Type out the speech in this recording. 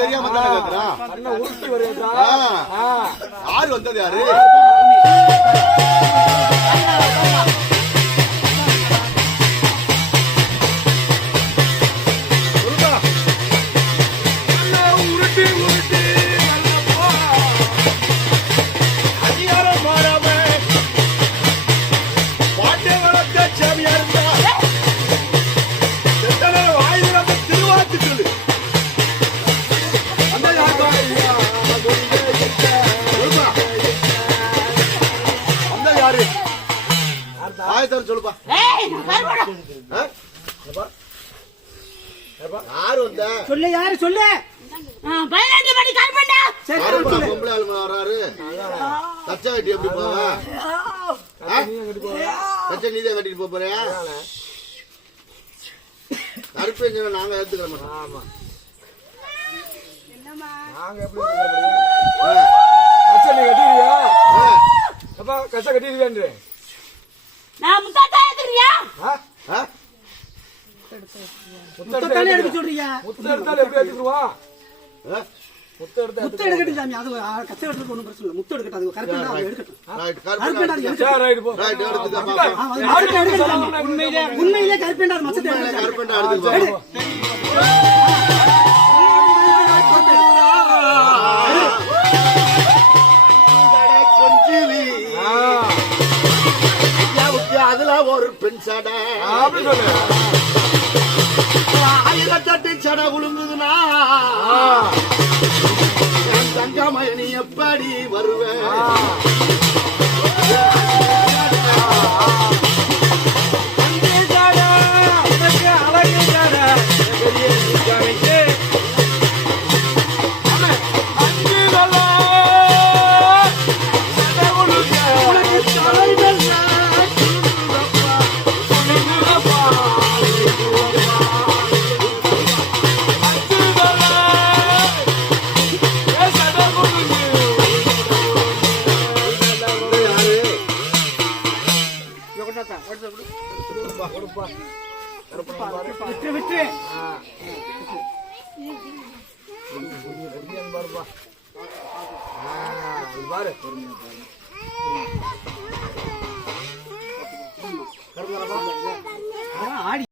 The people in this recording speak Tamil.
தெரியாம தானே கேக்குறான் உருட்டி. யாரு வந்தது யாரு? ஆயத்தம் சொல்லுப்பா? யாரு வந்த? சொல்லு யாரு சொல்லு? பதினெட்டு மணி கால் பண்ணா. பொம்பளை ஆளுங்க வர்றாரு. கச்சா வெட்டி எப்படி போவ? நீதான் கட்டிட்டு போப் போறியா கருப்பு நாங்க ஏத்துக்கிற மாட்டோம். ஆமா. நாங்க எப்படி ஆ. கச்சை நீ கட்டிடுவியா? ஆ. அப்பா கச்சை கட்டிடுவியான்றே? நான் முத்தாத்தா? ஆ? முத்தத்தானே எடுக்க சொல்றீங்க முத்த எப்படி எடுத்துக்குருவான் ஆ? முத்த எடுத்தா முத்த எடுக்கட்டும் சாமி. அது கச்சை எடுக்கிறதுக்கு ஒன்றும் பிரச்சனை இல்லை. முத்த எடுக்கட்டும். அது கரெக்டா அது எடுக்கட்டும். எடுத்துக்க. எடுத்துக்க. உண்மையிலே உண்மையிலே கருப்பேண்டா மச்சத்தை. கருப்பேண்டா எடுத்துக்க ஒரு பெண் சடை. ஆயிரத்தெட்டு சடை உழுங்குதுன்னா விட்டு விட்டு. பாரு. ஆடி.